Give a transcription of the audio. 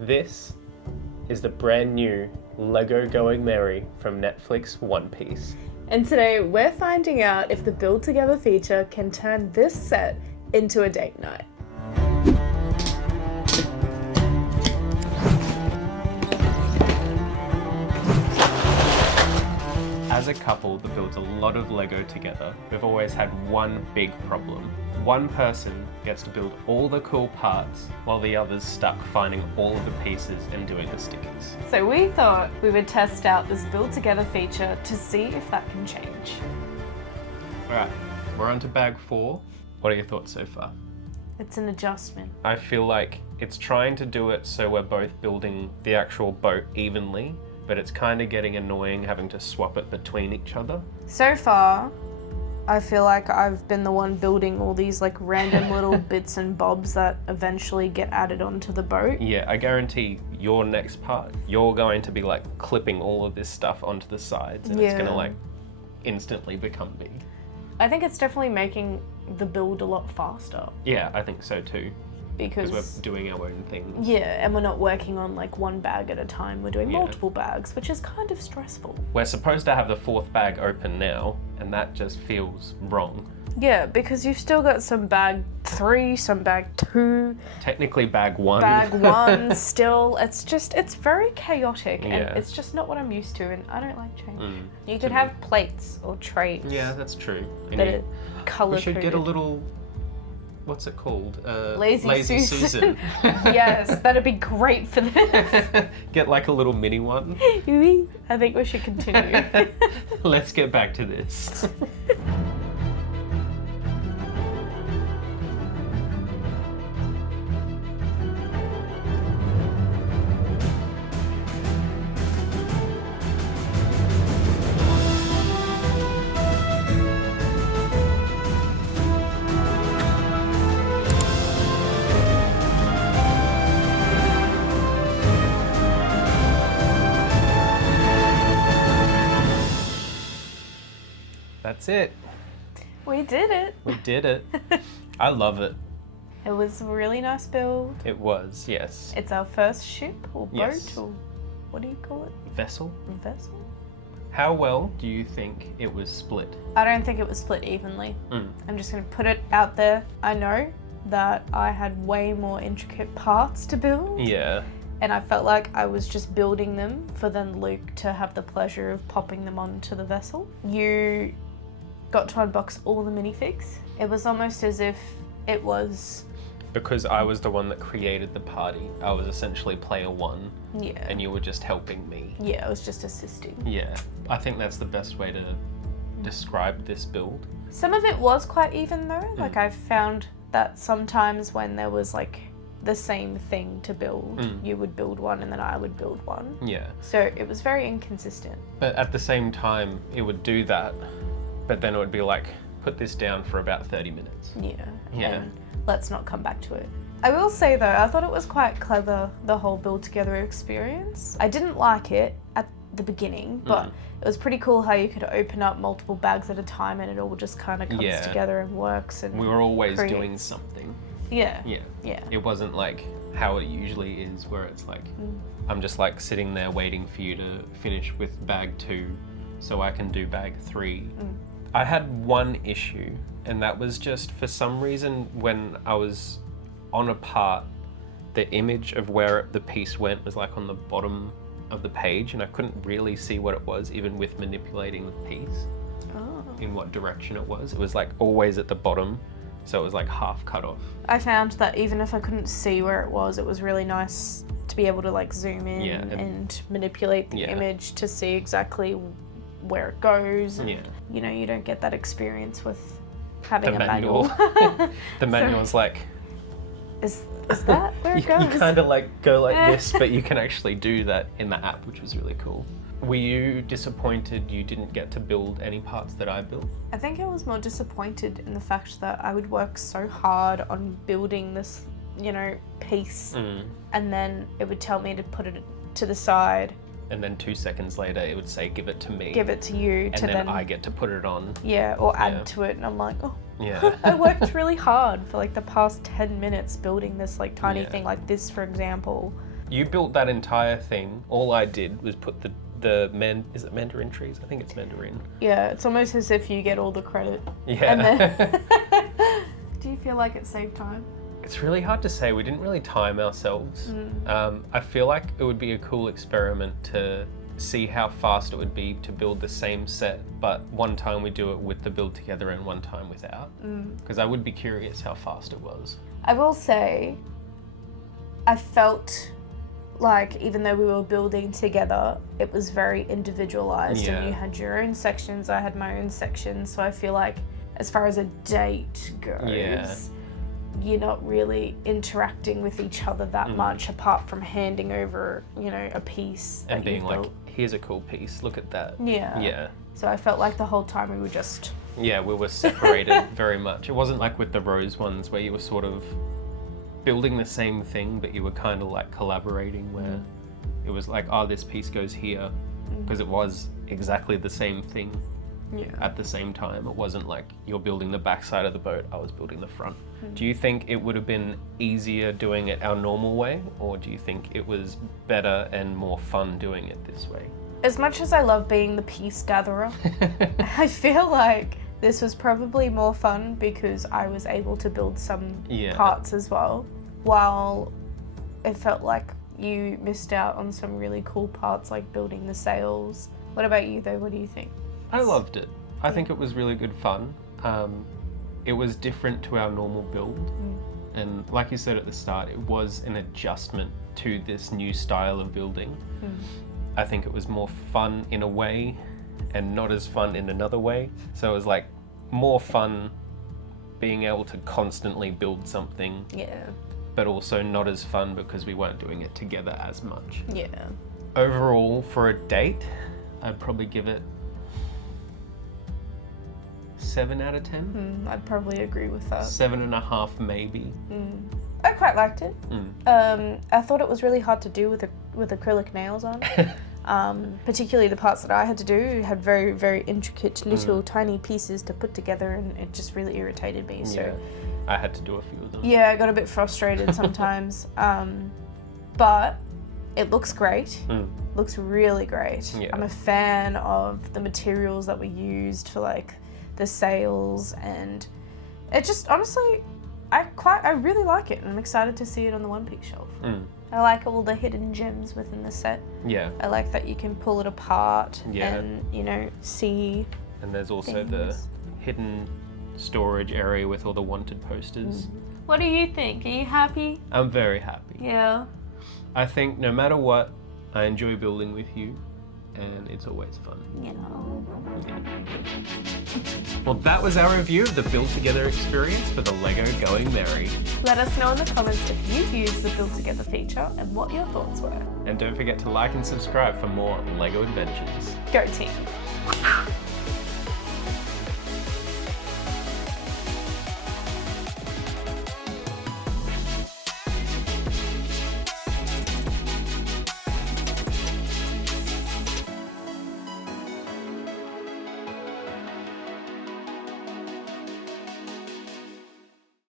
This is the brand new Lego Going Merry from Netflix One Piece. And today we're finding out if the Build Together feature can turn this set into a date night. As a couple that builds a lot of Lego together, we've always had one big problem. One person gets to build all the cool parts while the other's stuck finding all of the pieces and doing the stickers. So we thought we would test out this Build Together feature to see if that can change. Alright, we're on to bag 4. What are your thoughts so far? It's an adjustment. I feel like it's trying to do it so we're both building the actual boat evenly, but it's kind of getting annoying having to swap it between each other. So far, I feel like I've been the one building all these like random little bits and bobs that eventually get added onto the boat. Yeah, I guarantee your next part, you're going to be like clipping all of this stuff onto the sides and it's gonna like instantly become big. I think it's definitely making the build a lot faster. Yeah, I think so too. Because we're doing our own things. Yeah, and we're not working on like one bag at a time. We're doing multiple bags, which is kind of stressful. We're supposed to have the 4th bag open now, and that just feels wrong. Yeah, because you've still got some bag 3, some bag 2. Technically bag 1. Bag 1 still. It's very chaotic and it's just not what I'm used to and I don't like change. You could have plates or trays. Yeah, that's true. That are color-coded. We should get a little... What's it called? Lazy Susan. Yes, that'd be great for this. Get like a little mini one. I think we should continue. Let's get back to this. That's it. We did it. We did it. I love it. It was a really nice build. It was, yes. It's our first ship or boat Yes. or what do you call it? Vessel. Vessel? How well do you think it was split? I don't think it was split evenly. I'm just going to put it out there. I know that I had way more intricate parts to build. Yeah. And I felt like I was just building them for then Luke to have the pleasure of popping them onto the vessel. You got to unbox all the minifigs. It was almost as if it was... Because I was the one that created the party, I was essentially player 1. Yeah. And you were just helping me. Yeah, I was just assisting. Yeah. I think that's the best way to describe this build. Some of it was quite even though. Like I found that sometimes when there was like the same thing to build, you would build one and then I would build one. Yeah. So it was very inconsistent. But at the same time, it would do that, but then it would be like, put this down for about 30 minutes. Yeah. And let's not come back to it. I will say though, I thought it was quite clever, the whole build together experience. I didn't like it at the beginning, but it was pretty cool how you could open up multiple bags at a time and it all just kind of comes together and works. And we were always doing something. Yeah. It wasn't like how it usually is, where it's like, I'm just like sitting there waiting for you to finish with bag 2 so I can do bag 3. I had one issue, and that was just for some reason when I was on a part, the image of where the piece went was like on the bottom of the page and I couldn't really see what it was even with manipulating the piece. In what direction it was. It was like always at the bottom. So it was like half cut off. I found that even if I couldn't see where it was really nice to be able to like zoom in and manipulate the image to see exactly where it goes. And, you know, you don't get that experience with having a manual. The manual's like... Is that where it goes? You kind of like go like this, but you can actually do that in the app, which was really cool. Were you disappointed you didn't get to build any parts that I built? I think I was more disappointed in the fact that I would work so hard on building this, you know, piece, and then it would tell me to put it to the side. And then 2 seconds later, it would say, give it to me. Give it to you. And then I get to put it on. Yeah, or add to it. And I'm like, oh. Yeah. I worked really hard for like the past 10 minutes building this like tiny thing like this, for example. You built that entire thing. All I did was put is it mandarin trees? I think it's mandarin. Yeah, it's almost as if you get all the credit. Yeah. And then do you feel like it saved time? It's really hard to say. We didn't really time ourselves. I feel like it would be a cool experiment to see how fast it would be to build the same set, but one time we do it with the build together and one time without. Because I would be curious how fast it was. I will say, I felt like even though we were building together, it was very individualized and you had your own sections, I had my own sections. So I feel like as far as a date goes, you're not really interacting with each other that much apart from handing over, a piece. And being like, here's a cool piece, look at that. Yeah. So I felt like the whole time we were just... Yeah, we were separated very much. It wasn't like with the rose ones where you were sort of building the same thing, but you were kind of like collaborating where it was like, oh, this piece goes here, because it was exactly the same thing at the same time. It wasn't like you're building the backside of the boat, I was building the front. Do you think it would have been easier doing it our normal way, or do you think it was better and more fun doing it this way? As much as I love being the piece gatherer, I feel like this was probably more fun because I was able to build some parts as well, while it felt like you missed out on some really cool parts like building the sails. What about you though? What do you think? I loved it. I think it was really good fun. It was different to our normal build. And like you said at the start, it was an adjustment to this new style of building. I think it was more fun in a way and not as fun in another way. So it was like more fun being able to constantly build something. Yeah. But also not as fun because we weren't doing it together as much. Yeah. Overall, for a date, I'd probably give it 7 out of 10. I'd probably agree with that. 7.5 maybe. I quite liked it. I thought it was really hard to do with acrylic nails on. Particularly the parts that I had to do had very, very intricate little tiny pieces to put together, and it just really irritated me. So I had to do a few of them. Yeah, I got a bit frustrated sometimes. But it looks great. Looks really great. Yeah. I'm a fan of the materials that we used for like the sails, and it just honestly, I really like it, and I'm excited to see it on the One Peak shelf. I like all the hidden gems within the set. Yeah. I like that you can pull it apart and, see. And there's also things. the hidden storage area with all the wanted posters. What do you think? Are you happy? I'm very happy. Yeah. I think no matter what, I enjoy building with you, and it's always fun. Yeah. Well, that was our review of the Build Together experience for the LEGO Going Merry. Let us know in the comments if you've used the Build Together feature and what your thoughts were. And don't forget to like and subscribe for more LEGO adventures. Go team!